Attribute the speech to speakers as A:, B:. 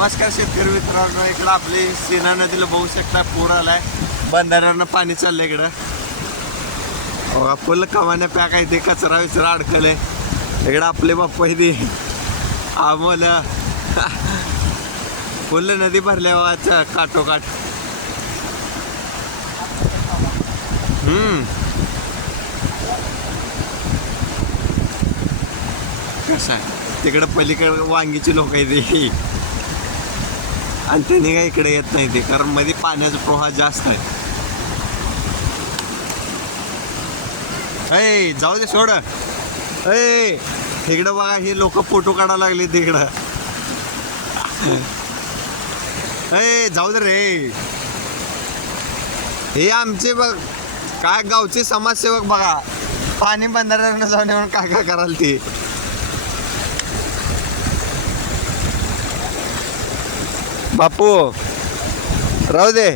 A: नमस्कार शेतकरी मित्रांनो इकडं आपली सेना नदीला बघू शकता पूर आलाय. बंधाऱ्यानं पाणी चाललंय इकडं. अहो, फुल कमाने पॅक आहे ते कचरा विचरा अडकले इकडं आपले बाप्पा ते. आम्हाला फुल नदी भरल्या वाचा काठोकाठ. हम्म. कसं आहे? तिकडं पलीकडं वांगीची लोक आहे ते. आणि त्यांनी काय इकडे येत नाही ते कारण मध्ये पाण्याचा प्रवाह जास्त आहे. अय जाऊ दे सोड. ऐ तिकडं बघा हे लोक फोटो काढायला लागले तिकडं. अय जाऊ दे रे. हे आमचे बघ काय गावचे समाजसेवक बघा. पाणी बंधाऱ्यानं जाऊन येऊन काय काय कराल ते? बापू राहू दे.